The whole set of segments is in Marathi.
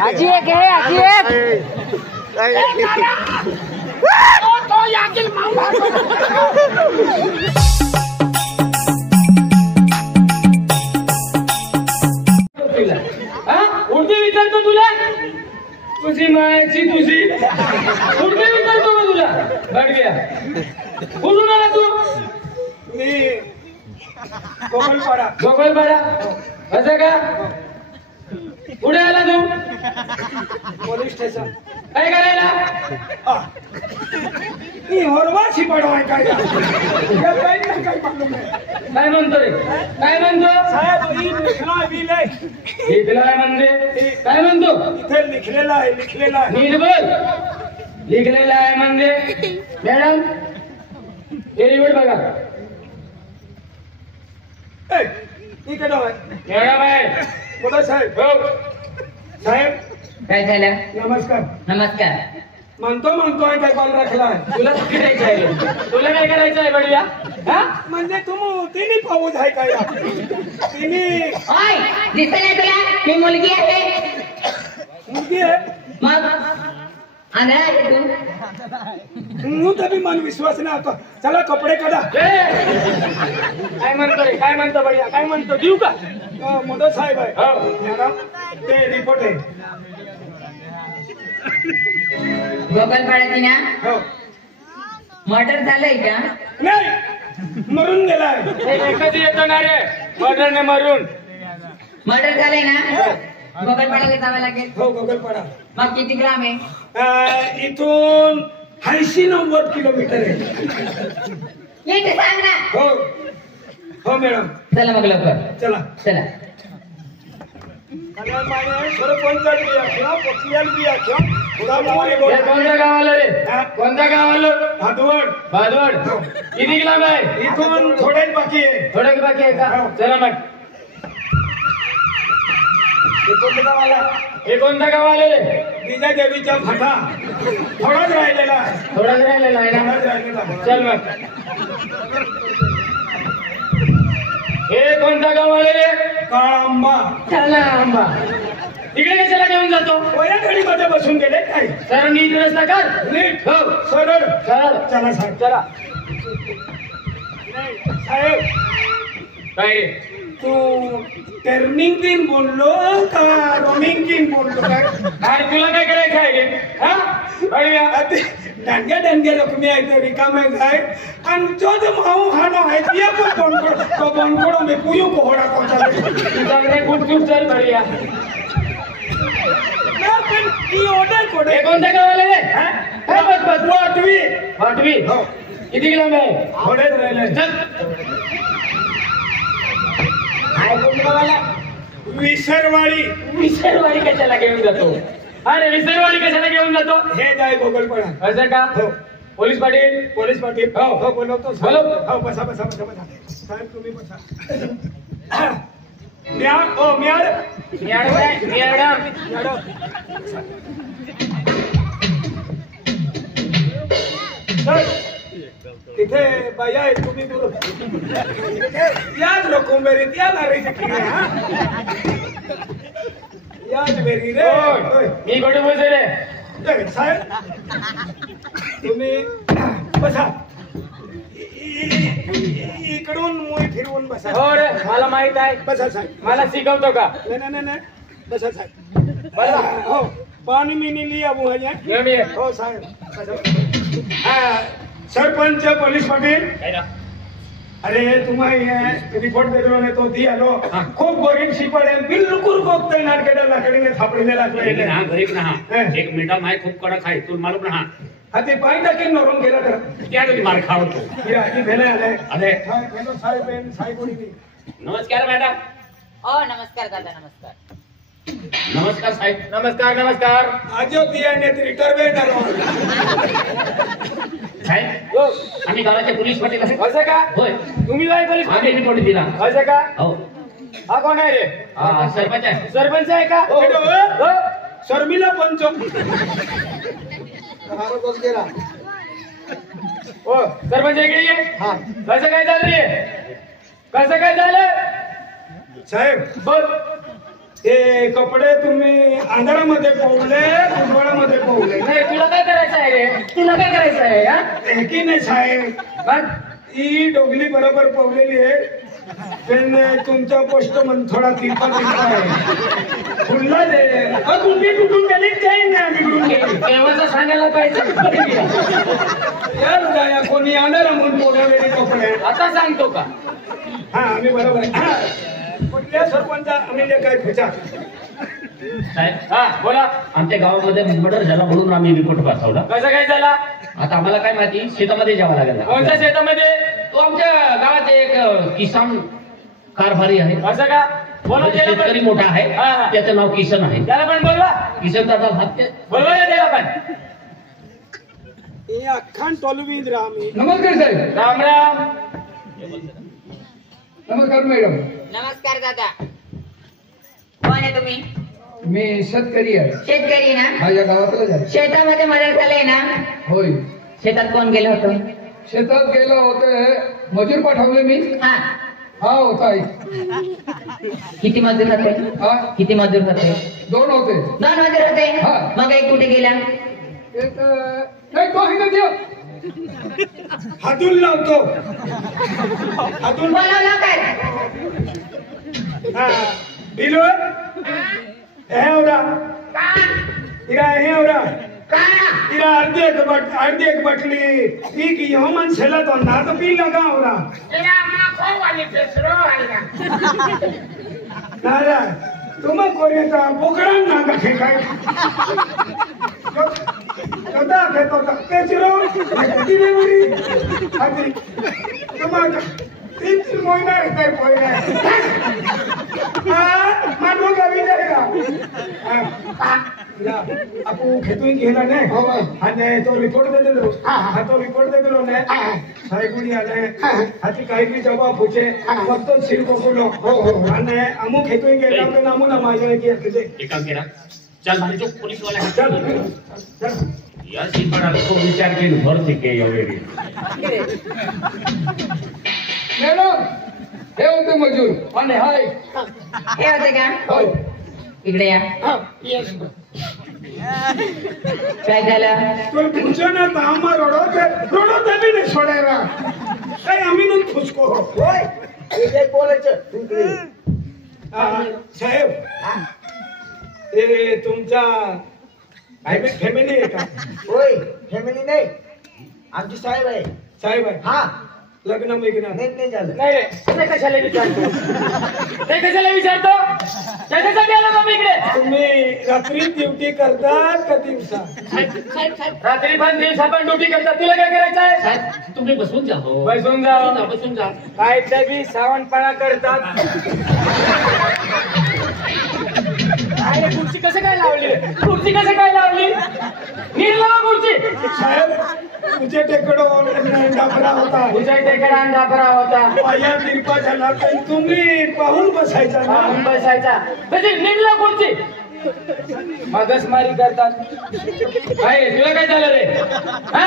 आजी एक है आजी एक तो याकिल मामा उडते विचारतो तुला तुझी मायाची तुझी उडते विचारतो का तुला बडग्या कुठून आला तू मी गोगलपाडा असं का पुढे आला तू पोलीस स्टेशन काय करायला मी हरवाशी पडवाय काय काय म्हणतोय काय म्हणतो साहेब लिखलाय म्हणजे काय म्हणतो इथे लिखलेला आहे नीट बोल लिखलेला आहे म्हणजे मॅडम हे रिपोर्ट बघा ठीक आहे मॅडम आहे बोला साहेब हो साहेब काय झालं नमस्कार म्हणतोय काय कॉल राखलाय तुला कुठे जायचं आहे तुला काय करायचं आहे बढिया हा म्हणजे तिन्ही पाऊस आहे काय तिन्ही दिसत नाही तुला ती मुलगी आहे मग आंधळा आहे तू तरी मन विश्वास नाही होता चला कपडे काढा काय म्हणतो बढिया काय म्हणतो देऊ का मोदक साहेब आहे हो मॅडम ते रिपोर्ट आहे गोगलपाड्याची ना हो मर्डर झालंय का नाही मरून गेलाय कधी येतो ना रे मर्डरने मरून मर्डर झालंय ना गोगलपाड्याला जावं लागेल हो गोगलपाडा मग किती ग्राम आहे इथून 80-90 किलोमीटर आहे नीट सांग ना हो हो मॅडम चला मग लवकर चला चला सरपंचाला बी आख्या पक्षीयाला बी आख्या कोणत्या गावाला रे कोणत्या गावाला भादवड किती लांब आहे इथून थोडेच बाकी आहे थोडं बाकी आहे का चला मग हे कोणत्या गावाला रे विजय देवीच्या फाटा थोडाच राहिलेला आहे आहे ना चल मग हे कोणता गाव आले रे काळांबा चला आंबा तिकडे कशाला घेऊन जातो वया गाडीमध्ये बसून गेले काय सर नीट रस्ता कर नीट हो सरळ सरळ चला साहेब चला साहेब काय रे तू टर्निंग दिन बोललो का रोमिंग दिन बोललो काय अरे तुला काय करायचं आहे रे हा बढिया डंगे रकमी आहेत रिकामे आहेत आणि जो माऊ खाणं आहे ते पण बनकोडो मी पुयू कोहडा तुझ्याकडे खूप चल बढिया कोडे हे कोणत्या गावाला रे वाटवी हो किती लांब आहे थोडेच राहिले चल विसरवाडी कशाला घेऊन जातो अरे विसरवाडी कशाला घेऊन जातो हे जाय गोगलपाडा असं का हो पोलीस पाटील हो हो बोलवतो बोलव. हो बसा साहेब तुम्ही बसा मॅडम तिथे बाया आहे तुम्ही याच रकुंबेरी त्या लारायची याच बेरी रे मी कुठे बोलते रे साहेब तुम्ही बसा इकडून मुळे फिरवून बसा हो रे मला माहित आहे बसा साहेब मला शिकवतो का नाही बसा साहेब बसा हो पाणी मिनी लिया बुहाया हो साहेब सरपंच पोलीस पाटील अरे तुम्हाला रिपोर्ट दिलो नाही तो ती आलो खूप गरीब शिपाळे बिलकुल बघतोय नाटकेला लाकडीने थापडीने लागले गरीब ना एक मिनिट माय खूप कडक आहे तू मालूम ना हा ते पाय टाकीन नरून गेला तर क्या तुझी मार खावतो आधी भेले आले अरे साहेब नमस्कार मॅडम नमस्कार दादा नमस्कार नमस्कार साहेब नमस्कार आजो ती रिटर्न साहेब हो. आम्ही गावाचे पोलीस पाटील आहे. असं का होय तुम्ही काय पोलीस आम्ही पाटील? रिपोर्ट दिला. असं का हो हा कोण आहे रे सरपंच आहे. सरपंच आहे का हो. हो. शर्मिला पंच हो सरपंच इकडे ये कसं काय झालं रे कसं काय झालं साहेब बोल हे कपडे तुम्ही अंधारामध्ये पोवले उन्हाळ्यामध्ये पोवले नाही तुला काय करायचं आहे रे तुला काय करायचं आहे हा की नाही साहेब मग ही डोगली बरोबर पोवलेली आहे पण तुमचा पोस्टमन थोडा तिरपा आहे फुलला दे कुठे कुठून गेली जाईल ना बिघडून गेली केव्हाचं सांगायला पाहिजे यार उद्या कोणी आणणार म्हणून पोवलेले कपडे आता सांगतो का हा आम्ही बरोबर आहे हा. कुठल्या सरपंच आम्ही काय खुचा साहेब हा बोला आमच्या गावामध्ये मर्डर झाला म्हणून आम्ही रिपोर्ट पाठवला. कसं काय झाला आता आम्हाला काय माहिती शेतामध्ये जावं लागेल. कोणत्या शेतामध्ये तो आमच्या गावात एक किसान कारभारी आहे. असं का बोला म्हणजे त्याला शेतकरी पण मोठा आहे. हा, हा. त्याचं नाव किसन आहे. त्याला पण बोलवा किसन दादा हत्या बोलवा ना त्याला पण हे अख्खान टोलवींद्र आम्ही नमस्कार साहेब राम राम नमस्कार मॅडम नमस्कार दादा कोण आहे तुम्ही मी शेतकरी आहे शेतकरी ना माझ्या गावातलं आहे शेतामध्ये मदत झालंय ना होय शेतात कोण गेलं होतं शेतात गेलो होते मजूर पाठवले मी हा हा होता एक किती मजूर होते हा किती मजूर होते 2 होते 2 मजूर होते हा. मग एक कुठे गेला एक नाही तो हिनं देव हातून लावतो हातून बोलावलं काय हा दिलो हे एवढा इरा हे एवढा इरा अर्धी एक बटली पी की हो मन छेला तो ना तो पी लगा एवढा नारा तुम कोरेता बोकड़ा ना कखे काय कदा के तो तक्के चिरो किती बरी आधी तुम्हाला 3 महिना येतोय पोयला मानव गावी जायला आपू खेतून गेला नाही आणि तो रिपोर्ट दे दिलो हा तो रिपोर्ट दे दिलो नाही साहेबुडी आले हाती काही बी जवाब पूछे फक्त सिर कोकुलो आणि अमू खेतून गेला तर नामू ना माझ्या की अकले एक काम करा चल भाई जो पुलिस वाला चल है चल यार सीपड़ा को विचार के भर के योगेरी मॅडम हे होते मजूर आणि हाय हे होते का होय इकडे या काय झालं तो तुझं ना तामा रोडो तभी नाही सोडायला काय आम्ही नून फुसको होय हे बोलायचं साहेब हे तुमचा प्रायव्हेट फॅमिली आहे का होय फॅमिली नाही आमची साहेब आहे साहेब आहे हा लग्न बिग्न नाही झालं नाही रे ते कशाला विचारतो ते कशाला विचारतो त्याच्यासाठी आलो का मी इकडे तुम्ही रात्री ड्युटी करतात का दिवसा रात्री पण दिवसा पण ड्युटी करतात तुला काय करायचं आहे साहेब तुम्ही बसून जा हो बसून जा बसून जा काय तरी सावणपणा करतात काय रे, खुर्ची कसं काय लावली खुर्ची कसं काय लावली नीट लावा खुर्ची साहेब तुझे टेकडो डाबरा होता तुझ्या इथे कडा बरा होता पाया तिरपा झाला तर तुम्ही पाहून बसायचा ना पाहून बसायचा म्हणजे नीट लाव खुर्ची मागसमारी करतात काय तुला काय झालं रे हा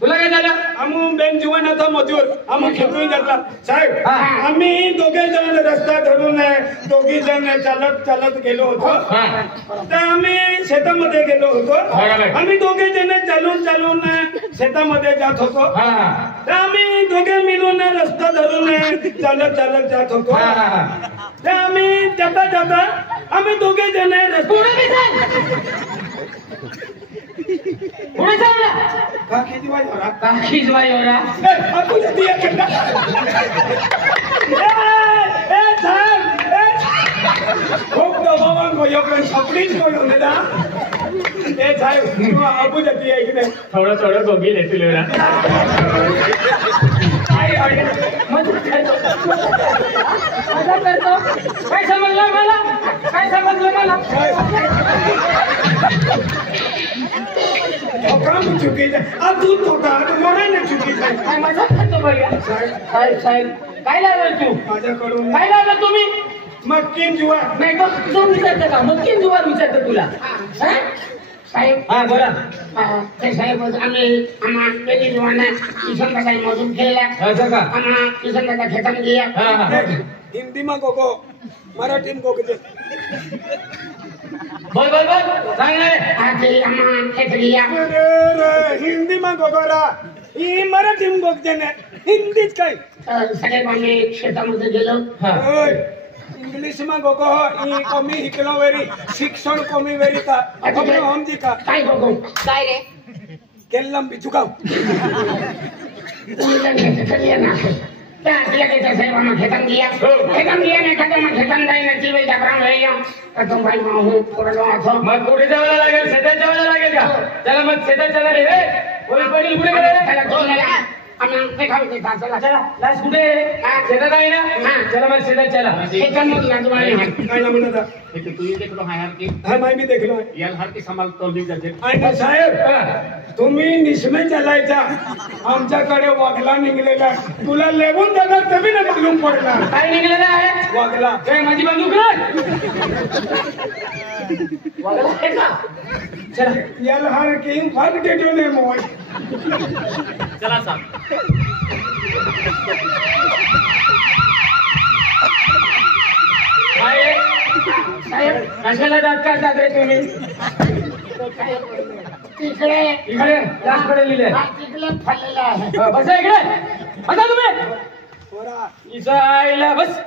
तुला काय झालं आम्ही बेन जीवनाचा मजूर आम्ही खेळून घेतला साहेब हा. आम्ही दोघे जण रस्ता धरून दोघी जण चालत गेलो होतो हा. तर आम्ही शेतामध्ये गेलो होतो बरोबर. आम्ही दोघे जण चालून शेतामध्ये जात होतो हा तर आम्ही दोघे मिळून रस्ता धरून चालत जात होतो हा, हा, हा. तर आम्ही जाता आम्ही दोघे जण पुढे जाऊ ना का किती वाज होणार? काकीच बाई हो ना आपण दिया केला. खूप दबावान गोयो पण सपडीच गोयो ना ए साहेब तू आपू जाती आहे की नाही थोडं गोगी देतील ना मजा करतो काय समजलं मला काम चुकीचं दूध होता मोडायला चुकीचं काय मजा करतो भैया साहेब साहेब काय लावलं तू माझ्याकडून काय लावलं तुम्ही मक्की जुवा नाही का तू विचारतं का मग किती जुवार विचारतं तुला हा? साहेब हा बोला ते साहेब आम्ही आम्ही जुवाना किसन काही मजूर केला असं का आम्हा किसन का खेतन गया हा हा हिंदी मा गोगो मराठी गोगो बोल बोल बोल सांग रे आधी आम्हा खेत गया हिंदी मा गोगोला ही मराठी गोगते ना हिंदीच काय साहेब आम्ही शेतामध्ये गेलो इंग्लिश में गोगो ही कमी हिकलो वेरी शिक्षण कमी वेरी था अपने हम जी का काय बघू काय रे केल्लम भी चुकाओ तुम्ही खेतन ना त्या लगेच साहेब आम्हा खेतन गया नाही का मग खेतन जाई ना ती जागरण होईल तर तुम भाई माहू पुरलो असो मग कुठे जावं लागेल शेतात जावं लागेल का त्याला मग शेतात जाणार रे कोणी पडील कुठे गेले त्याला दोन गेला आम्ही ते खाऊ ते चला चला लास्ट कुठे शेतात आहे ना चला मग शेतात चला शेतामध्ये लाजवाणी आहे काय ना म्हणता तू ये देख लो हाँ यार की हा मैं भी देखलो यार हर की संभाल तो ली जाते आणि साहेब तुम्ही निशमे चालायचा आमच्याकडे वागला निघलेला तुला लेवून देणार तरी ना मालूम पडणार काय निघलेलं आहे वागला काय माझी बंदूक रे वागला आहे का चला याला हर की फार देतो ने मोय चला साहब काय रे? साहेब कशाला दात काढतात रे तुम्ही तिकडे इकडे लास्ट कडे लिहिले तिकडे फळलेलं आहे बसा इकडे बसा तुम्ही पोरा इसायला बस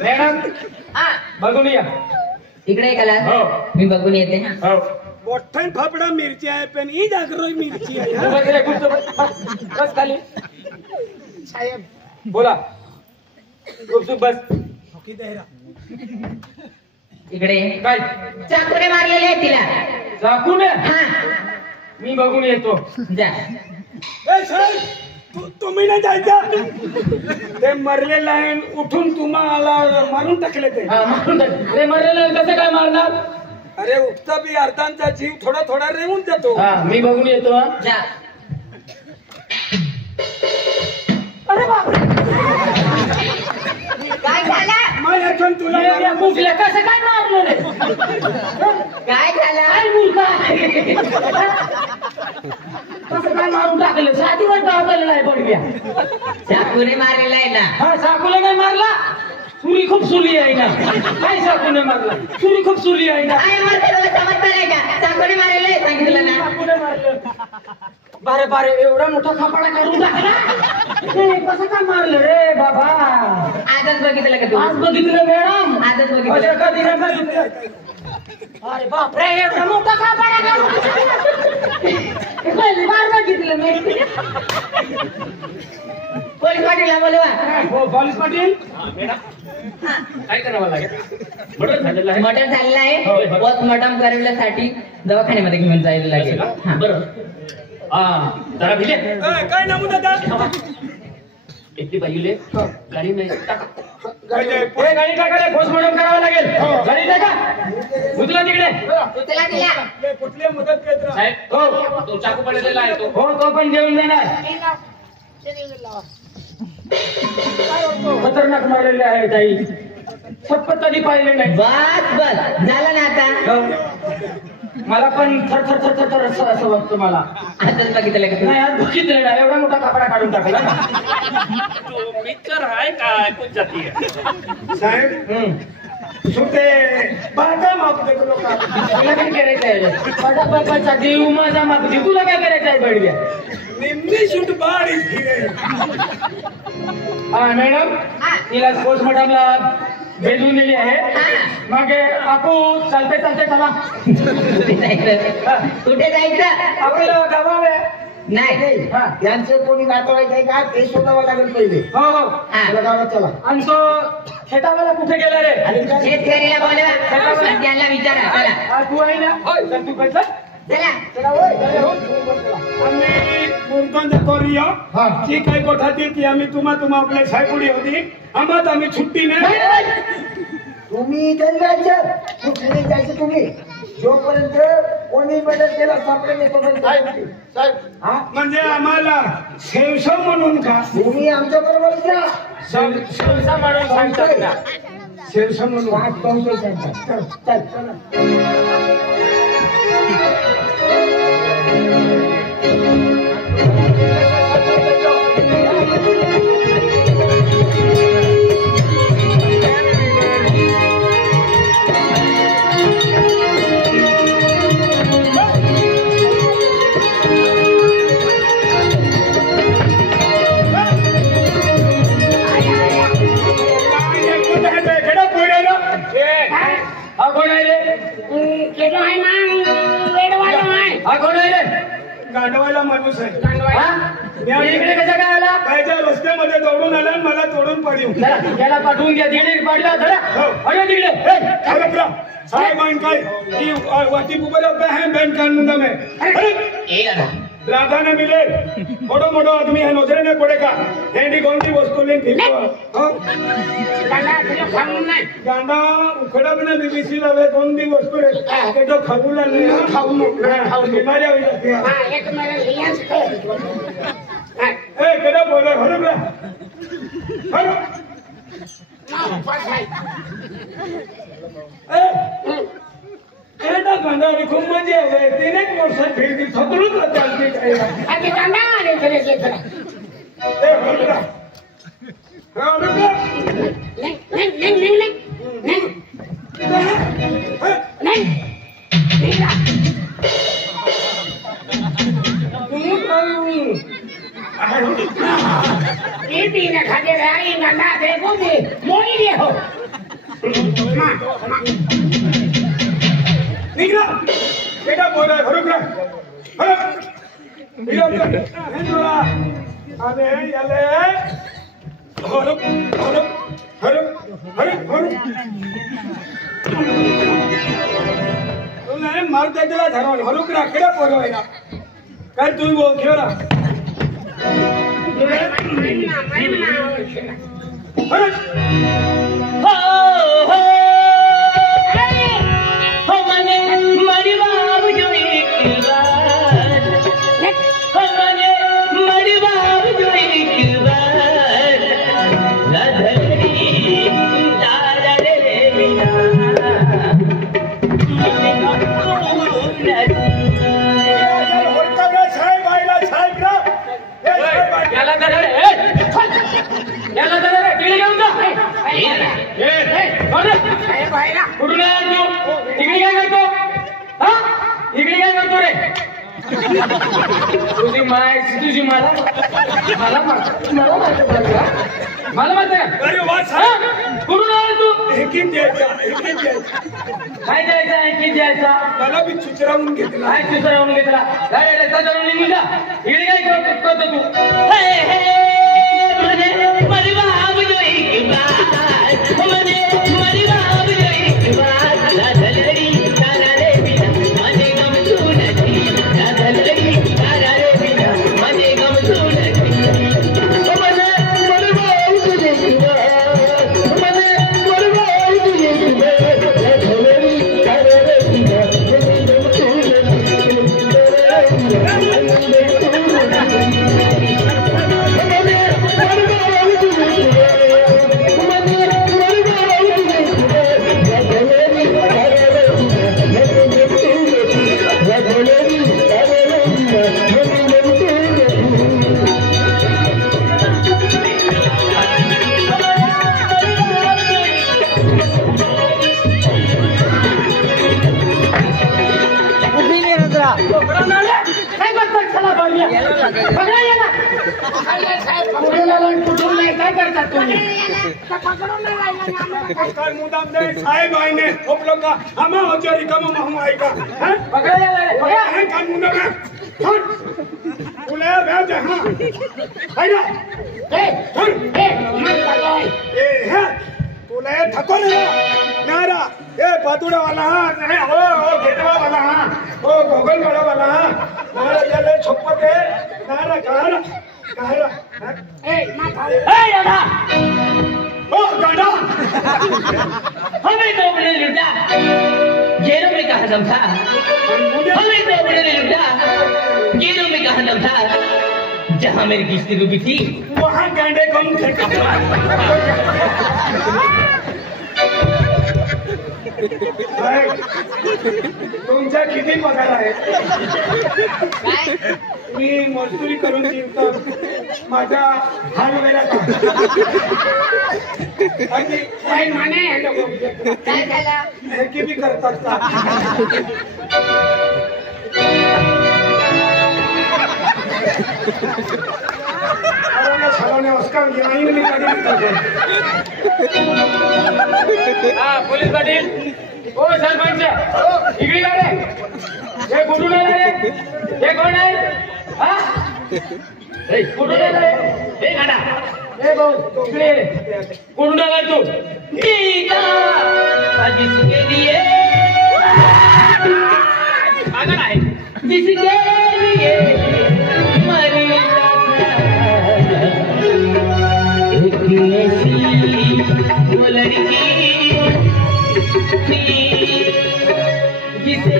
मॅडम हा बघून या इकडे कला हो मी बघून येते हा हो मोठ्यान फापडा मिरची आहे पण ही जागरोय मिरची आहे तू बस रे गुपचूप बस बस खाली साहेब बोला गुपचूप बस इकडे काय चाकूने मारलेले आहे तिला चाकू ने हा मी बघून येतो जा ए साहेब तुम्ही नाही जायचं ते मरलेलं आहे उठून तुम्हाला मारून टाकले ते हा, मारून टाक. अरे मरेल कसं काय मारणार अरे उठता बी अर्धांचा जीव थोडा थोडा रेवून जातो हा मी बघून येतो हा. जा अरे बापरे काय झालं मग यातून तुला या मारून- मुकल्या कसं काय मारलं रे काय झालं काय मुलगा कसं काय मारून टाकलं साधीवर टाकलेलं आहे बडव्या चाकूने मारलेला आहे ना हा साकूला नाही मारला सुरी खूप सुली आहे ना काय साकूने मारला सुरी खूप सुली आहे ना काय मारते तुला समजतं नाही का चाकूने मारलेलं आहे सांगितलं ना साकूने मारलं बारे बारे एवढा मोठा खापाडा काढून टाकला हे कसं काय मारलं रे बाबा आजच बघितलं का आज तू बघितलं मॅडम आजच असं बघितलं कधी नाही बघितलं अरे बापरे एवढा मोठा खापाडा काढून हे पहिली बार बघितलं मी पोलीस पाटीलला बोलवा हो पॉलिस पाटील काय करावं लागेल बरं झालेलं आहे मटण झालेलं आहे पोस्टमॉर्टम करण्यासाठी दवाखान्यामध्ये घेऊन जायला लागेल हा. बरं हा जरा भिले काय नमुना दादा इतकी पाहिजे गाडी नाही टाका. हे गाडी टाका रे पोस्टमॉर्टम करावं लागेल गाडी टाका उचला तिकडे उचला तिला कुठली मदत करत राहा. साहेब हो तो चाकू पडलेला आहे तो हो तो पण घेऊन देणार खतरनाक मारलेले आहे ताई शपथ कधी पाहिले नाही बस बस झालं ना आता हो. मला पण थर थर थर थर थर असं वाटतं मला आजच बघितलं का नाही आज बघितलं ना एवढा मोठा कपडा काढून टाकला पिक्चर आहे काय कुछ जाती है साहेब सुटे बागा माप देतो लोक तुला काय करायचं आहे माझा बापाचा देव माझा मागदी तुला काय करायचं आहे बडव्या निम्मी शूट बाडी फिरे हा मॅडम तिला पोस्टमॉर्टमला भेजून दिली आहे मग आपण चालते चालते चला कुठे जायचं कुठे जायचं आपल्याला गावावे नाही हा यांचं कोणी नातेवाईक आहे का ते शोधावं लागेल पहिले हो हो हा. चला गावात चला आणि तो शेतावाला कुठे गेला रे शेतकरीला बोलवा आणि त्यांना विचारा चला हा, तू आहे ना होय तर तू कसं चला आम्ही मुलगन जातो रिया जी काही गोठा ती आम्ही तुम्हा आपल्या सायपुडी होती आम्हाला आम्ही सुट्टी नाही तुम्ही इथे जायचं कुठे नाही जायचं तुम्ही जोपर्यंत कोणी बदल केला सापडे साहेब हा म्हणजे आम्हाला सेवसव म्हणून का तुम्ही आमच्या बरोबर घ्या शिवसा म्हणून सांगतात ना. सेवसव म्हणून पाच पावसे सांगतात चल चल हा कोण आहे रे? हा कोण आहे रे? गांडवायला माणूस आहे हा? इकडे कसा काय आला? कायच्या रस्त्यामध्ये दौडून आला आणि मला तोडून पाडीव चला, याला पाठवून घ्या. तिकडे पाडला चला. अरे तिकडे ए, साहेब काय की वाटी बुबला बहन बहन कानून में अरे राधा न मिले मोटो मोटो आदमी है नजरे ने पड़ेगा हेंडी गोंदी वस्तु ले फिरतो गांडा उखड़ा बने बीबीसी लावे गोंदी वस्तू रे के जो खबुला नहीं खाऊ बीमारी हो जाती है एक मेरे लियांस पे ए केड़ा बोल रहा हरबला हर ना पास है ए केड़ा गांडा रे खूब मजे आवे 3 वर्ष फिर दी थकलू तो चालती खाएगा अभी गंदा आने चले के चला ए हरबला हरबला नहीं नहीं नहीं नहीं नहीं नहीं ये भी ना खाते रहे ये गंदा देखो भी मोई ले हो निकला बेटा बोल रहा है हरुकरा हरुक हिंदुरा अबे याले हरुक हरुक हरुक हरुक हरुक तुमने मार दे दिला धरवान हरुकरा केड़ा बोलो है ना कर तू वो खेला हरुक हो हो हो मने मरी बाबू जो एक बार हो मने मरी बाबू जो एक बार लधरी तारा रे बिना होता ना साहेब आईला साहेब ना ए साहेब याला धरा रे. याला धरा रे. तिकडे घेऊन जा. कोण रे? अरे भाईला कुठून आला तू? इकडे काय करतो? हा? इकडे काय करतो रे? तुझी मला मला मारतो अरे वाह साहेब कुठून आला तू? एकीन द्यायचा काय द्यायचा आहे की द्यायचा? मला बी चुचरावून घेतला काय तुझं राहून घेतला? काय रस्ता जाऊन निघून जा. इकडे काय करतो तू? हे हे मने मरी बाबू जो एक बार मने मरी बाबू जो एक बार लधरी तारा रे बिना मने गम सुनती लधरी तारा रे बिना मने गम सुनती मने मरी बाबू जो एक बार मने मरी बाबू जो एक बार लधरी तारा रे बिना मने गम काय करतात चला बघूया. बघा याला. कुठून नाही काय करतात तुम्ही? पकड़ो ना लाइना काय मुदाम दे साहेब आईने ओपलो का हमा होचरी कम महू आई का हैं बघा याला रे. बघा. हैं कान मुदाम उले भेज हां आईना ए मत पकड़ो ए है तुले थको रे नारा ए पातुड़ा वाला हां नहीं ओ घेटवा वाला हां ओ गोगल वाला हां नारा याले छप्पर के नारा कहरा ए मत आओ ए याला. ओ गाडा हमें तो अपने लुटा जेल में में कहा दम था, हमें तो अपने ने लुटा, जेलों में कहा दम था, जहाँ मेरी किस्ती रुकी थी, वहाँ गांडे कम थे कपड़ा। तुमचा किती पगार आहे? मी मजदुरी करून जीवतो, माझा हाल वेळा आणि काय माने काय झालं हे की बी करतात का? सगळ्यांना ऑस्कार घेऊन मी कधी हा पोलीस पाटील ओ सरपंच इकडे का रे हे कुठून आले रे हे कोण आहे हा ए कुठून आले रे हे गाडा ए भाऊ इकडे ये रे कुठून आला तू गीता जिसके लिए पागल आहे जिसके लिए मरी एक ऐसी वो लड़की थी जिसे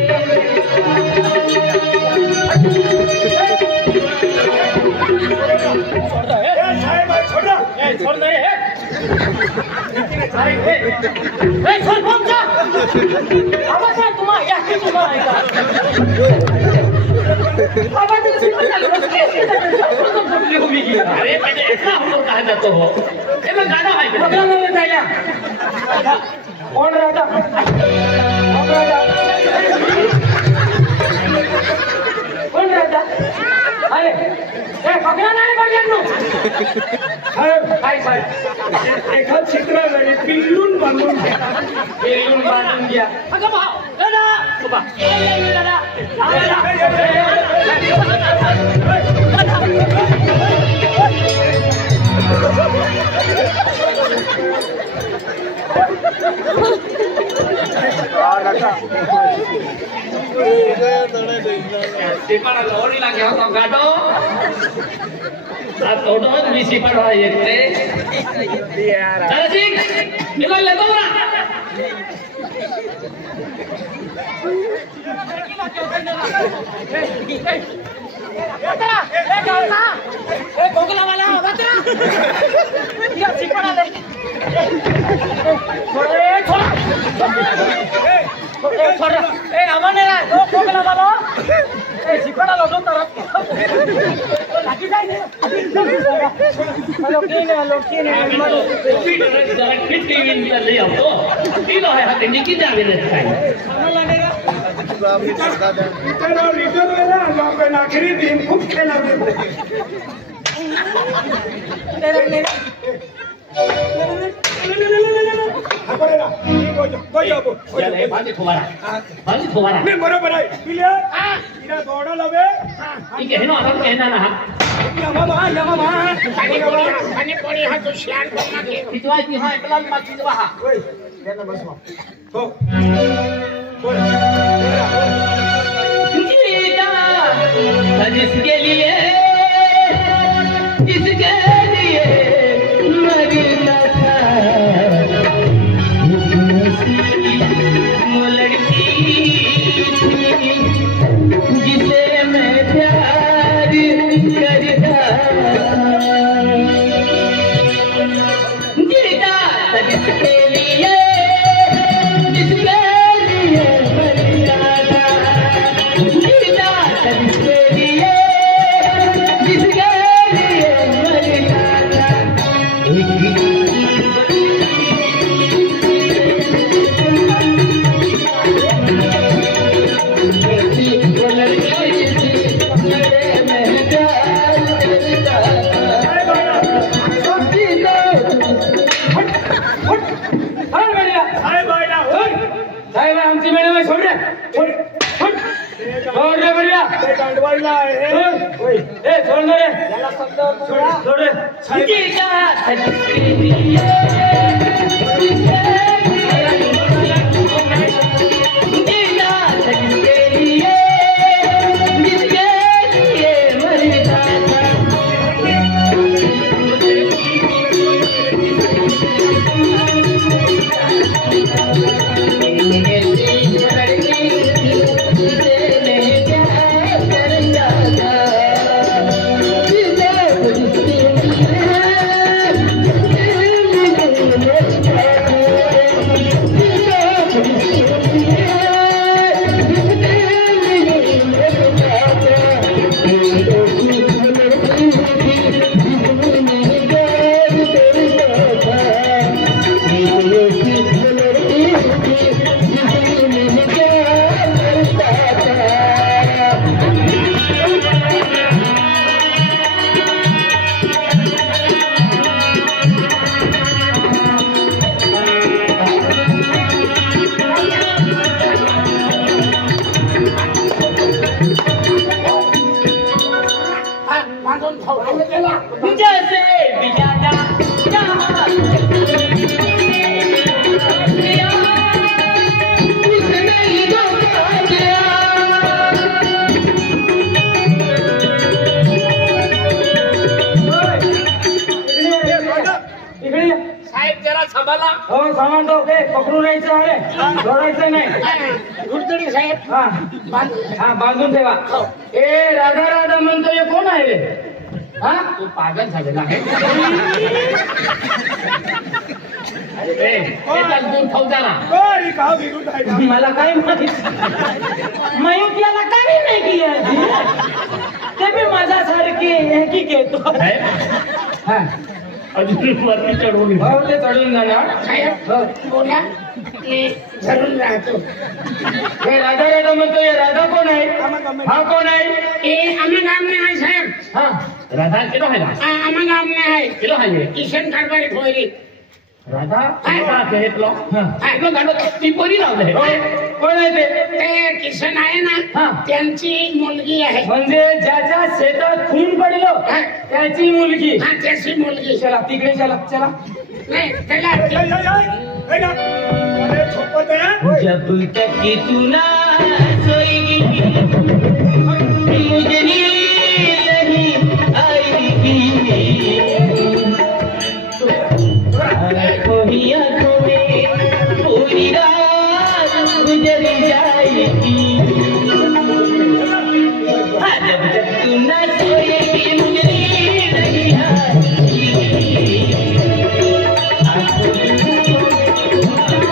साहेब छोड़ा ए छोड़ दे ए सरपंच आवाज आहे तुम्हा या की तुम्हा ऐका आवाज अरे पहले ऐसा हम लोग कहा जाता हो ये मैं गाना है पकड़ा नहीं जाएगा कौन रहता कौन रहता अरे ए पकड़ा नहीं पकड़ा तू साहेब काय साहेब एका चित्राकडे पिल्लून बांधून घ्या. पेरून बांधून घ्या अगं भाऊ दादा उभा दादा सिपाड़ा लोरी लगे हो तो गाड़ो आप तोड़ो भी सिपाड़ा ये करे चलो ठीक निकल ले दो ना कोकला वाला बता या सिपाड़ा दे छोड़ ए अमने ना तो कोकला वाला ए सिपाड़ा लो तरफ लागी जाए हेलो की ने जरा कितनी विन कर ले हम तो तीनों है हाथ निकी जावे लगता है इतर रिटर्न वेळा लोक नाखरी दिन खूप खेळला चल बांधी थोवारा मी बरोबर आहे पिल्या तिला दौडा लावे ठीक है ना हम कहना ना आणि कोणी हा तो श्यान कोणा के कितवा की हां एकला माची वहा त्यांना बसवा हो जिसके लिए मरना था वो लड़की जिसे मैं प्यार करता जीता जिसके लिए मरना था जीता जिसके लिए मरना था साहेब आमची मॅडम आहे सोड रे सोड रे बढिया दांडवायला आहे ए सोड रे याला समजावून सोड रे जीता जिसके लिए मरना था बांधून ठेवला गेला जैसे बिजादा जहाँ गया, उसने ही धोखा दिया। इकडे ये. साहेब जरा सांभाळा हो सामान तो पकडून यायचं अरे जोडायचं नाही. गुडतडी साहेब हा बांधून हा बांधून ठेवा. ए राधा राधा म्हणतो हे कोण आहे रे? हा तू पागल झालेला आहे ए, हे चल दूध ठेवता ना बरी का विरुद्ध आहे का? मला काय माहिती मयूर याला काय नाही केलं ते मी माझ्यासारखी की घेतो. हा अजून वरती चढवून हो ते चढून जाणार. साहेब हो. बोला मी धरून राहतो हे राधा राधा म्हणतो हे राधा कोण आहे? हा कोण आहे? ए आम्हा गाम में आहे साहेब हा राधा किलो आहे ना आम्हा गाम में आहे किलो आहे किशन कारभारी पोरी राधा राधा घेतलो ऐकलो गाणं ती पोरी लावले कोण आहे ते? ते किशन आहे हा. ना त्यांची मुलगी आहे म्हणजे ज्याच्या शेतात खून पडलो त्याची मुलगी. हा त्याची मुलगी चला तिकडे चला चला. नाही त्याला है ना? अरे झोपत आहे. जब तक कि तू ना सोएगी मुझे नींद नहीं आएगी आंखों ही आंखों में पूरी रात गुजर जाएगी जब तक तू ना सोएगी मुझे नींद नहीं आएगी आंखों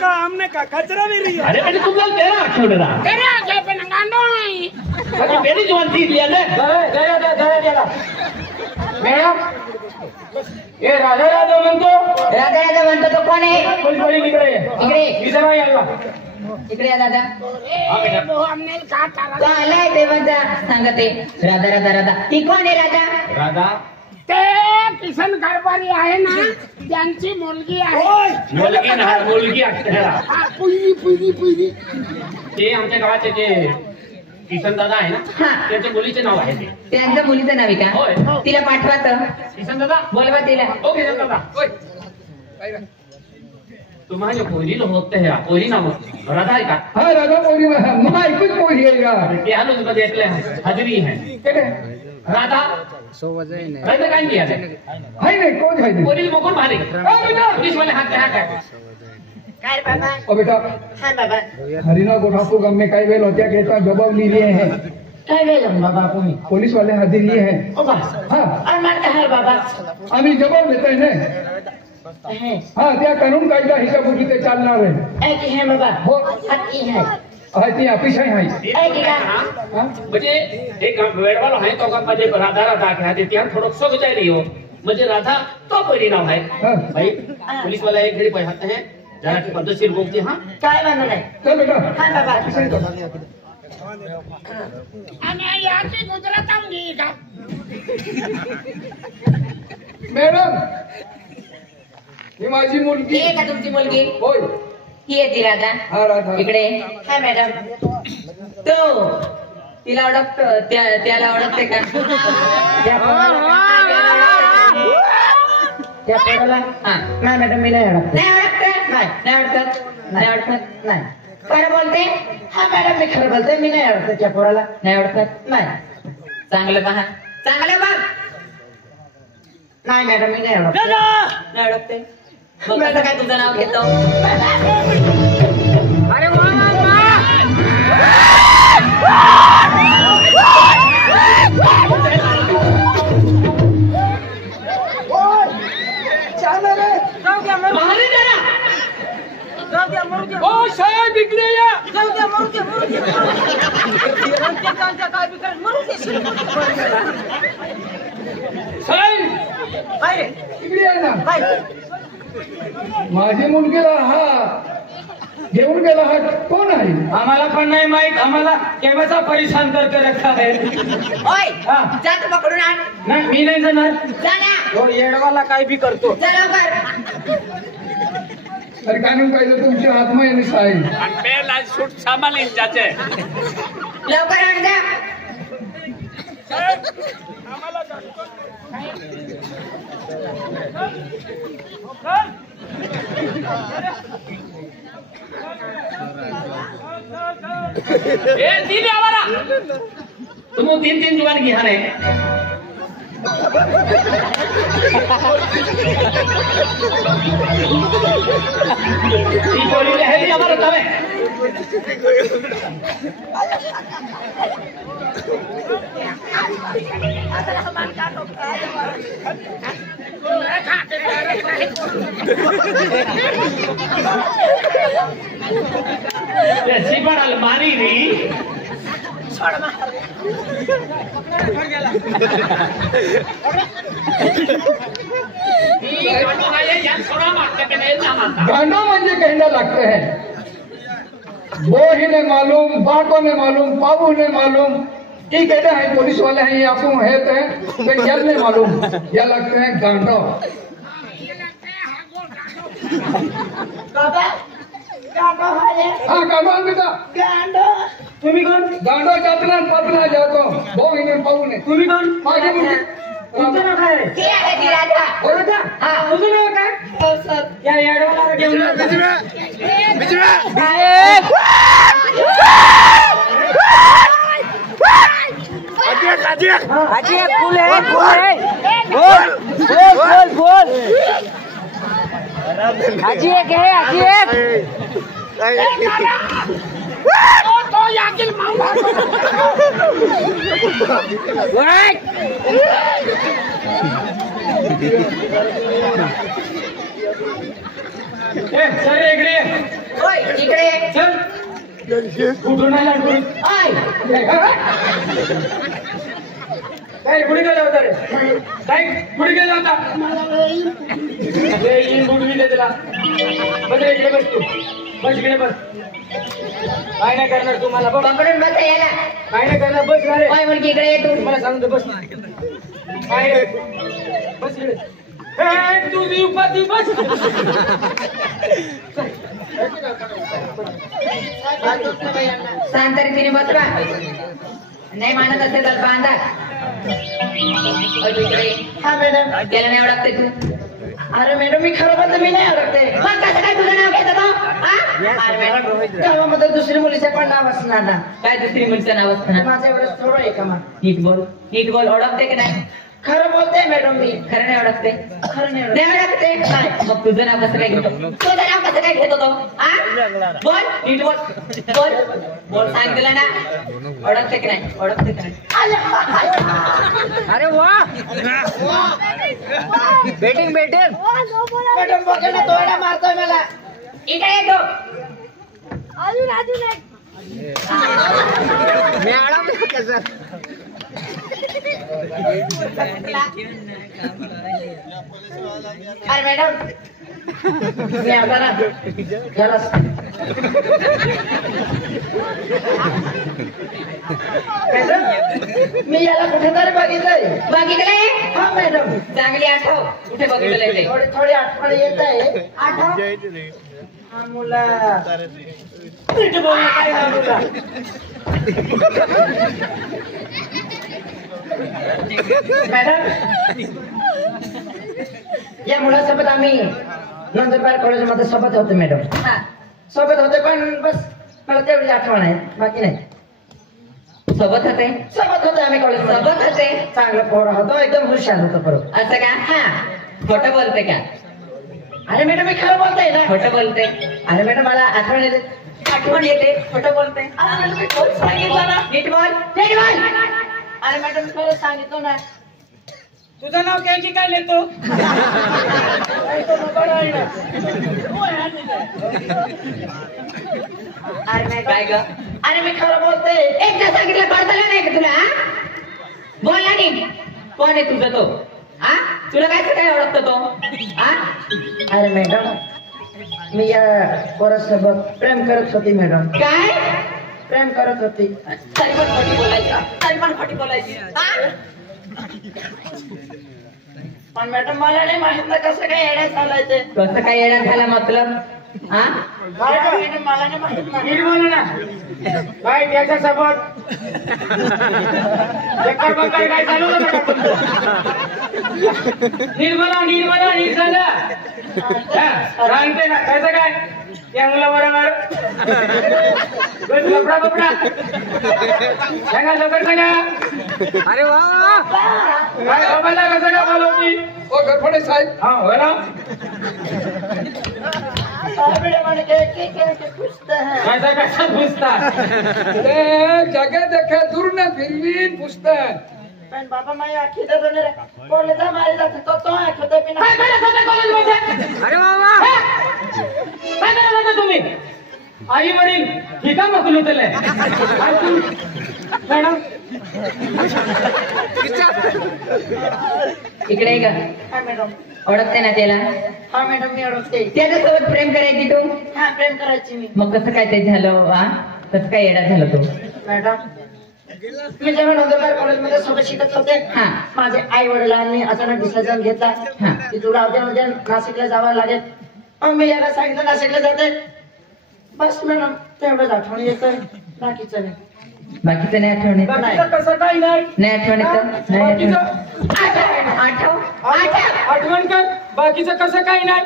का हमने का कचरा भी रही है. अरे बेटे तुम लोग तेरा आठवडे रहा तेरा क्या पे नंगांडो है अरे मेरी जवान थी लिया ले मॅडम हे राधा राधा म्हणतो. राधा राधा म्हणतो तो कोण आहे? पोलीसवाली इकडे ये. इकडे. विचारा याला. इकडे या दादा. वो हमने कहा था तो आलाय देवाचा सांगते राधा राधा राधा. ती कोण आहे राधा? राधा ते किशन कारभारी आहे ना त्यांची मुलगी आहे मुलगी अक्षरा हा पुई पुई पुई ते आमच्या गावाचे जे किसन दादा आहे ना हा. त्यांच्या मुलीचे नाव आहे ते त्यांचं मुलीचं नाव आहे होय. का? तिला पाठवात किसन दादा बोलवा तिला. ओ किसन दादा होय तुम्हाला पोरीला होत है पोरी नाव राधा आहे का हा राधा पोरी मग ऐकूच पोरी आहे का? ते आलो तुला देखले हाजरी है राधा राधा काय किया है हाय नाही कोण आहे? पोरी मोकून भारी पुलिस वाले हाथ हाथ है काय बाबा? ओ बेटा हा बाबा. हरिना गोठापू गांव में कई वेल होत्या घेता जवाब लिए हैं. काय वेळ बाबा तुम्ही? पुलिस वाले हाजिर लिए हैं. हाँ और मारता है बाबा. आम्ही जवाब देतोय ना. है हा त्या कानून कायदा हिशोबाने ते चालणार आहे. ऐकी है बाबा. हो अति है हा ती ऑफिस आहे. ऐकी का? हा? म्हणजे एक वेळवालो आहे तो का म्हणजे राधा राधा आहे त्या थोडं सोच रही हो म्हणजे राधा तो परिणाम है हा. भाई पुलिस वाला एक घड़ी पढ़ाते हैं जरा की पद्धतशीर बोलते हाँ काय म्हणत आहे? चल बेटा हा बाबा. आणि याची गुजरात आमगी का मॅडम ही माझी मुलगी ही आहे का तुमची मुलगी? होय. ही आहे ती राधा. हा राधा इकडे. हा मॅडम. तो तिला ओळखतो त्याला ओळखते का? त्या पोराला हा. नाही मॅडम मी नाही ओळखत. नाही ओळखत. नाही ओळखत. नाही ओळखत. नाही. खरं बोलते? हा मॅडम मी खरं बोलते. मी नाही ओळखत त्या पोराला. नाही ओळखत. नाही. चांगलं पहा. चांगलं बघ. नाही मॅडम मी नाही अडकते. नाही अडकते. मग कसं काय तुझं नाव घेतो? अरे वा ओ साहेब इकडे या. साहेब इकडे या ना. माझी मुलगीला हा घेऊन गेला हा कोण आहे? आम्हाला पण नाही माहित. आम्हाला केव्हाचा परेशान करके रखा है. ओय हा. जा तू पकडून आण. नाही मी नाही जाणार. जा ना. तो येडवाला काय बी करतो. जा लवकर. अरे काय नाही पाहिजे तुमची आत्मा आहे साहेब. सूट सामालीन जाते. लवकर आण जा. ए तीन आवारा. तुम 3 जुवान घ्या रे. ती बोली आहे ती आवारा तवे. ऐसी पर अलमारी री गाना म्हणजे कहना लगते हैं. वो ही नहीं मालूम, बाको नहीं मालूम, पाबू नहीं मालूम कि कहते हैं पुलिस वाले हैं ये आपको है तो फिर जब नहीं मालूम. ये लगते हैं गांडो. हाँ गांडो बेटा. तुम्ही कोण? गांडो चपला पतला जातो. वो ही नहीं पाबू नहीं. तुम्ही कोण? माझी मुलगी. तुमचं नाव काय? ती आहे ती राधा. राधा? हा. तुझं नाव काय? या येडवाला घेऊन तो याकिल मामा चल इकडे. ओय इकडे. चल. कुठून आला तू? ओय काय कुठे गेला होता रे? काय कुठे गेला होता? येईन बुडवी दे त्याला. बस रे इकडे बस तू. बस इकडे बस. काय नाही करणार तू मला. बघ पकडून बस याला. काय नाही करणार. बस ना रे. ओय मुलगी इकडे ये तू. मला सांगतो बस. काय रे? बस इकडे. ए, तुझी उपाधी बस. शांत रीतीने बसवा. नाही मानत असेल तर बांधा. हा मॅडम त्याला नाही ओळखते तू. अरे मॅडम मी खरं बोलतो मी नाही ओळखते. मग कसं काय तुझं नाव घेत अरे मॅडम गावामध्ये दुसरी मुलीचं पण नाव असणार ना. काय दुसरी मुलीचं नाव असणार? माझ्या एवढं थोडं आहे का मग. नीट बोल ओळखते की नाही? खरं बोलते मॅडम मी. खरं नाही ओळखते. खरं नाही ओळखते. नाही मग तुझं नाव कसं काय घेतो? तुझं नाव कसं काय घेतो तो? बोल नीट बोल सांगितलं ना. ओळखते की नाही? ओळखते की नाही? अरे वा बेटिंग मॅडम बघे ना तोडा मारतोय मला. इकडे येतो. अजून मॅडम कसं अरे मॅडम मी आता ना याला मी याला कुठेतरी बघितलंय. हा मॅडम चांगली आठव. कुठे बघितलंय? थोडी आठवण येत आहे. आठव हा मुला नीट बोल ना. काय हा मुला मॅडम या मुलासोबत आम्ही नंदुरबार कॉलेजमध्ये सोबत होतो मॅडम. सोबत होते पण बस मला तेवढी आठवण आहे बाकी नाही. सोबत होते आम्ही कॉलेज सोबत होते. चांगलं पोरं होतो, एकदम हुशार होतो बरोबर. असं का? हा. खोटं बोलते का? अरे मॅडम मी खरं बोलते ना. खोटं बोलते? अरे मॅडम मला आठवण येते. खोटं बोलते? अरे मॅडम मी खरं सांगितलं ना. नीट बोल. अरे मॅडम खरं सांगितलं ना. तुझं नाव काय की काय लिहितो? अरे काय ग? अरे मी खरं बोलते. एकदा सांगितलं कळतं नाही का तुला? बोल ना नीट. कोण आहे तुझा तो? हा? तुला काय ओळखतो तो? हा? अरे मॅडम मी या पोरासोबत प्रेम करत होती मॅडम. काय? प्रेम करत होती. तरी पण खोटी बोलायची. पण मॅडम मला नाही माहित ना कसं काय येण्यात चालायचं. कसं काय येण्यात झाला मतलब? हा? मॅडम मला नाही माहित. नीट बोला ना. काय त्याच्यासोबत चक्कर बंकर काय चालू होतं का तुमचं? नीट झालं. सांगते ना कसं काय या मुला बरोबर लपडा बपडा सांगा लवकर सांगा. अरे वा काय बाबाला कसं काय बोलवती? ओ गरफडे साहेब. हा हो ना. कसं पुसता जगह देखे दूर न फिरवीन पुस्तक. पण बाबा माझ्या आखी कॉलेज मारे जाते तो आठवते बिना. अरे वा काय करत होता तुम्ही? आई वडील ठीक आहे मग लुटले मॅडम. इकडे का? हा मॅडम. ओळखते ना त्याला? हा मॅडम मी ओळखते. त्याच्यासोबत प्रेम करायची तू? हा प्रेम करायची मी. मग कसं काय ते झालं? हा कसं काय येडा झाला तू? मॅडम मी जेव्हा नंदुरबार कॉलेजमध्ये सोबत शिकत होते. हा. माझे आई वडिलांनी अचानक डिसिजन घेतला की तुला उद्या नाशिकला जावं लागेल. मग मी याला सांगितलं नाशिकला जाते. बस मॅडम तेवढंच आठवण येतं. बाकीचं नाही आठवण. कसं काही नाही आठवण कर. बाकीचं कसं काही नाही.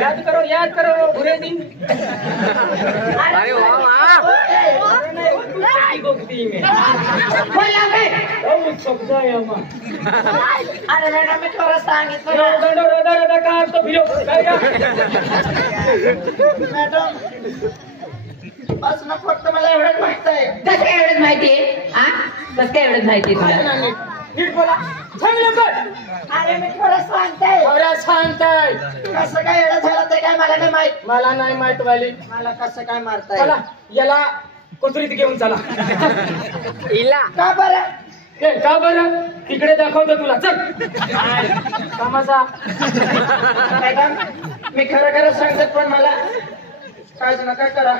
याद करो बुरे दिन. अरे वा अरे मॅडम मी थोडं सांगितलं. मॅडम बस ना फक्त मला एवढंच माहित आहे. कसं काय एवढंच माहितीये? कसं काय एवढंच माहितीये तुला? नीट बोला. सांग लवकर. अरे मी थोडं सांगताय. कसं काय एवढं झालं ते काय मला नाही माहित. मला नाही माहित वाली. मला कसं काय मारताय? चला याला कोथरीत घेऊन चला. का बरं? का बरं? तिकडे दाखवतो तुला. चल कामाचा. मॅडम मी खरं सांगतो पण मला काहीच नका करा.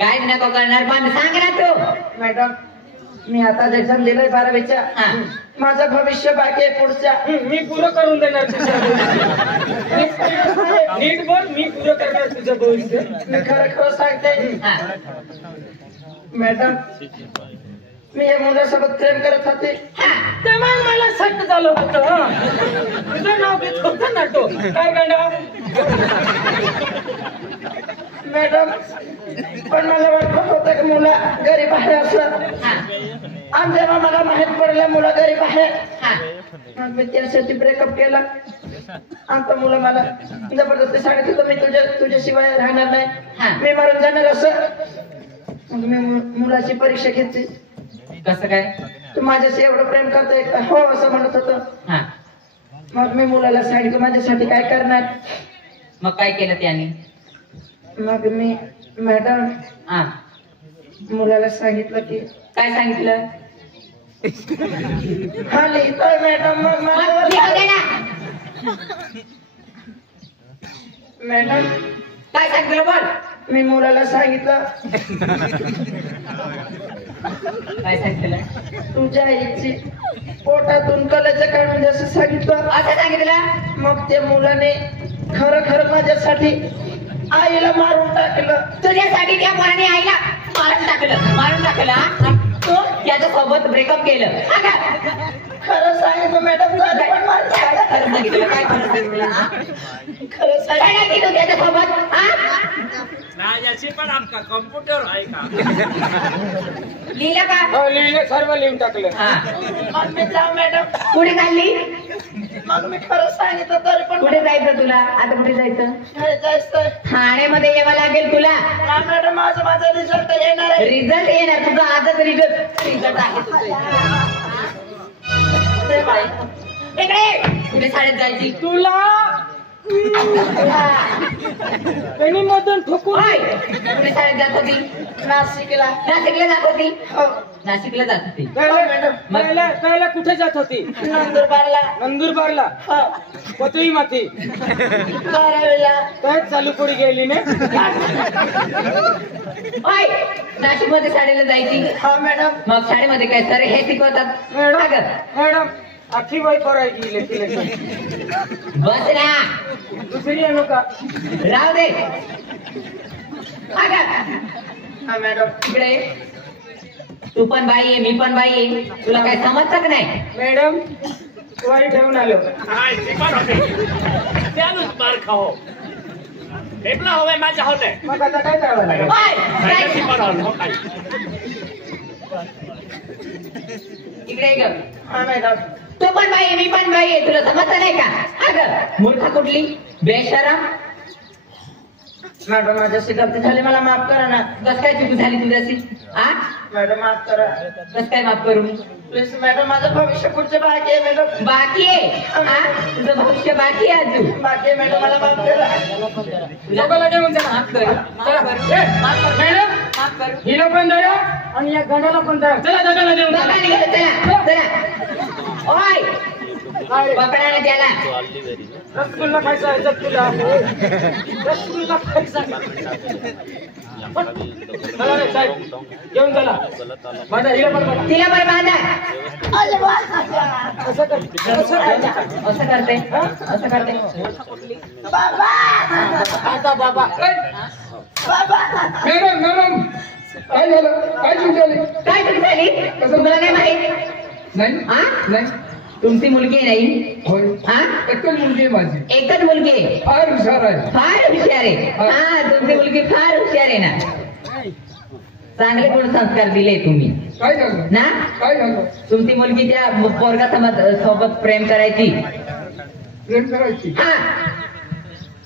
काय नको करणार पण सांग ना तू. मॅडम मी आता एक्झाम दिलंय 12वीच्या. माझं भविष्य बाकी आहे पुढच्या. मी पुरं करून देणार तुझं. नीट बोल. मी पुरं करणार तुझं भविष्य. मी खरं सांगते मॅडम मी या मुलासोबत प्रेम करत होते. तेव्हा मला सट्ट झालं होतं. तुझं नाव घेत होतं ना तो. काय गांडा? मॅडम पण मला वाटत होतं की मुला गरीब आहे असं. आणि जेव्हा मला माहित पडलं मुलं गरीब आहे मग मी त्यासाठी ब्रेकअप केला. आणि तो मुलं मला जबरदस्ती सांगितलं होतं मी तुझ्याशिवाय राहणार नाही. मी मरून जाणार असं. मग मी मुलाची परीक्षा घेतली. कसं काय? तू माझ्याशी एवढं प्रेम करतोय? हो असं म्हणत होतं. मग मी मुलाला सांगितलं माझ्यासाठी काय करणार. मग काय केलं त्याने? मग मी मॅडम मुलाला सांगितलं की काय सांगितलं? हा लिहितोय मॅडम. मग मॅडम काय सांगितलं बोल. मी मुलाला सांगितलं काय सांगितलं? तुझ्या आईची पोटातून कलेचं काय म्हणजे असं सांगितलं. असं सांगितलं. मग त्या मुलाने खरं माझ्यासाठी आईला मारून टाकलं. तुझ्यासाठी त्या मुलाने आईला मारून टाकलं. तो त्याच्यासोबत ब्रेकअप केलं. खरं सांगितलं मॅडम. खरं सांगितलं. काय खरं सांगितलं? खरं सांगितलं त्याच्यासोबत याची पण आमका कॉम्प्युटर आहे का? लिहिलं का हो लिहिलं सर्व लिहून टाकलं. हा मग मी जाऊ मॅडम. कुठे चालली मग मी खरं सांगितलं तरी पण कुठे जायचं तुला आता कुठे जायचं नाही जायचंय. ठाण्यामध्ये यावं लागेल तुला हा मॅडम माझा रिझल्ट येणार आहे. रिझल्ट येणार तुझा आजच रिझल्ट आहे तुझं. इकडे कुठे शाळेत जायची तुला पेनी मधून ठोकून होय. कुठे शाळेत जात होती नाशिकला. नाशिकला जात होती हो नाशिकला जात होती पहिला कुठे जात होती नंदुरबारला. नंदुरबारला हो पतई माती 12वीला. काय चालू पुढे गेली ने होय नाशिक मध्ये शाळेला जायची हा मॅडम. मग शाळेमध्ये काय सर हे शिकवतात अगं, मॅडम आखी वय करायची लेखी बस ना दुसरी आणू का राहू दे अगं, हा मॅडम. इकडे तू पण बाई आहे मी पण बाई आहे तुला काय समजतं का नाही मॅडम वाई ठेवून आलो हाय ती पण होते त्यानुस मार खाओ ढेपला होवे माझ्या होते मग आता काय करावं लागेल होय, नाही काय? ती पण हो काय इकडे ग हा मॅडम. तू पण बाई आहे मी पण बाई आहे तुला समजतं नाही का अगं मूर्खा कुठली बेशरम मॅडम माझ्याशी गलती झाली मला माफ करा ना. कस काय चुकी झाली तुझ्याशी आ मॅडम माफ करा कस काय माफ करू प्लीज मॅडम. माझं भविष्य पुढचे बाकी आहे मॅडम. बाकी आहे हा? तुझं भविष्य बाकी आहे अजून बाकी आहे मॅडम. मला माफ करा. लोकांना घेऊन जा माफ कर चला मॅडम माफ कर हिला पण द्या आणि या गणाला पण द्या चला दगाला देऊन बघा निघालं, चला चला ओय पकडा ना त्याला रसगुल्ला खायचा आहे जर तुला रसगुल्ला खायचा चला रे साहेब घेऊन चला माझा हिला पण बघा तिला बरं बांधा असं कर असं करते असं करते आता बाबा मॅडम मॅडम काय झालं काय चूक झाली काय चूक झाली तुम्हाला काय माहित नाही हा? नाही तुमची मुलगी नाही होय हा एकच मुलगी आहे माझी एकच मुलगी आहे फार हुशार आहे फार हुशार आहे हा तुमची मुलगी फार हुशार आहे ना चांगले गुण संस्कार दिले तुम्ही काय झालं ना काय झालं तुमची मुलगी त्या पोरगा सोबत प्रेम करायची प्रेम करायची हा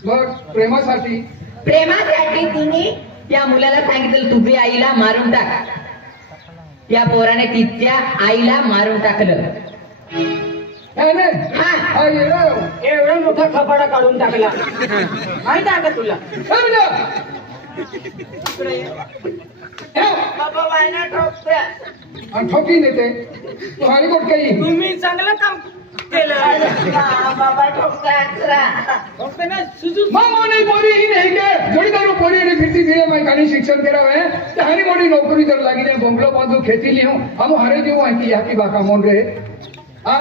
मग प्रेमासाठी प्रेमासाठी तिने त्या मुलाला सांगितलं तुझी आईला मारून टाक त्या पोराने तिच्या आईला मारून टाकलं नाही नाही हा हा येडा. एवढा मोठा खपाडा काढून टाकला माहित आहे का तुला समजा. बाबा वायना ठोकत्या. आणि ठोकी देते तू हायकोर्ट काही तुम्ही चांगलं काम केलं बाबा ठोकत्या. फक्त ना सुजू मामोने पोरी ही नहीं के जोड़ीदारो पोरी ने फिरती दिए मैं कहीं शिक्षण करा है तहानी मोड़ी नौकरी कर लगी ने बंगलो बांधो खेती लियो हम हरे जो है कि यहाँ की बाका मोन रहे हां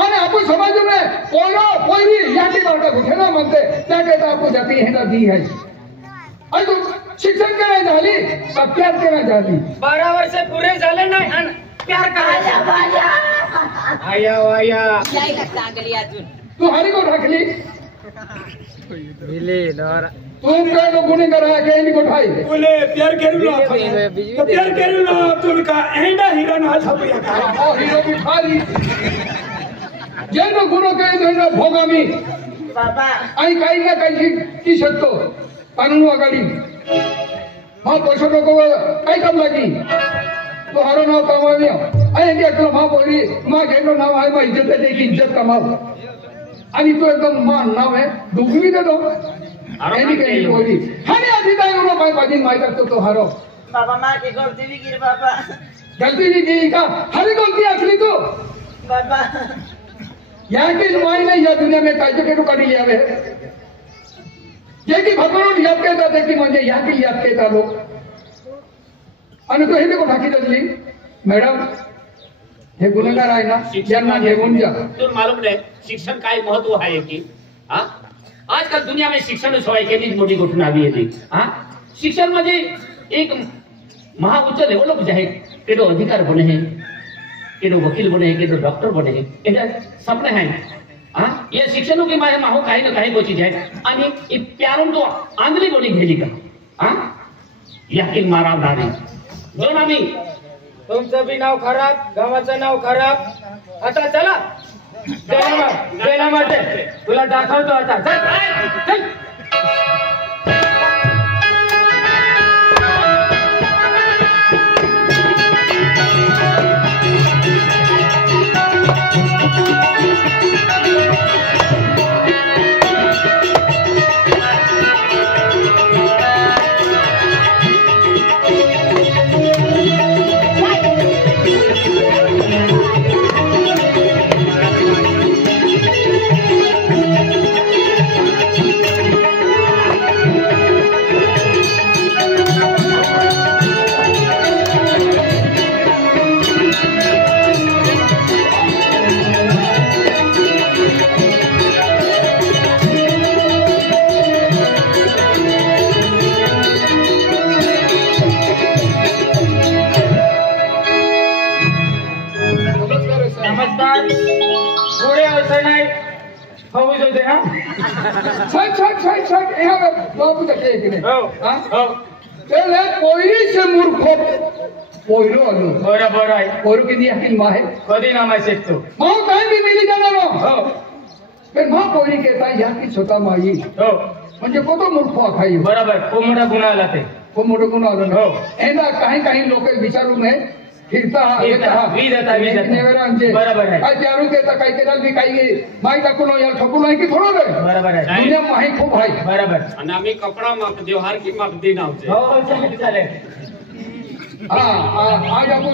आणि आपण समाज में पोरो पोरी यहाँ की बाका को ठेला मानते त्या कहता आपको जाती है ना दी है आणि तू शिक्षण करायला झाली का प्यार करायला झाली 12 वर्ष पुरे झाले नाही आणि प्यार करायचा आया वाया चांगली अजून तू हारी को ढाकली तुम काय लोग गुनेगार है के इनको ठाई बोले प्यार करू ना तो प्यार करू ना तुमका एंडा हीरा ना छापिया का हीरो भी खाली जेनो गुनो के देना भोगामी बाबा आणि काही ना काही की शकतो कानून आघाडी मा पैसा नको काय काम लागी तो हारो नाव कमाव्या आणि ते एकलो मा बोली मा घेनो नाव आहे मा इज्जत आहे की इज्जत कमाव आणि तो एकदम मा नाव आहे दुगनी देतो आणि काही बोली हाने आधी काय उरो पाय पाजी माहित असतो तो हारो बाबा माझी गलती विकीर बाबा. गलती नहीं की का हरी गलती असली तो बाबा यहाँ की नुमाई नहीं या दुनिया में कायदे के रुका नहीं आवे ये की भगवान याद कहता थे कि मुझे यहाँ की याद कहता लोग आणि तो हे को ढाकी दसली मॅडम हे गुन्हेगार आहे ना यांना घेऊन जा तुला मालूम नाही शिक्षण काय महत्व आहे की हा आजकाल दुनिया में शिक्षण सवाई केली मोठी घटना आली आहे हा शिक्षण मध्ये एक महाउच्च लेवल पर जाए केडो अधिकार बने हैं केडो वकील बने हैं केडो डॉक्टर बने हैं एटा सपने हैं हाँ ये शिक्षणों की माहे माहो काही ना काही गोची जाए आणि प्यारून तो आंधळी बोली घेली का हाँ याकीन मारावणारी दोन आम्ही तुमचं बी नाव खराब गावाचं नाव खराब आता चला जयनामाटे तुला दाखवतो आता चल चल नमस्कार पुढे असं नाही फौज होते हा छट यहाँ बाबू तके एक ने हो हो चले कोयरी से मूर्खो कोयरो आलो बरोबर आहे कोयरो के दिया किन माहे कधी नामाय शिकतो मां काय भी मिली जाणार हो पण मां कोयरी कहता या की छोटा माई हो म्हणजे कोतो मूर्खो खाई बरोबर खूप मोठा गुन्हा आला ते को मोठो गुण आलो हो. एना काही लोक विचारू नये फिरता वीज आता. बरोबर आहे. काय त्यारू देता काही केला मी काही माहिती टाकून या ठोकून आहे की थोडं नाही बरोबर आहे दुनिया माहिती खूप आहे बरोबर आणि आम्ही कपडा माप देव हार की माप देणार हो चालेल आज आपण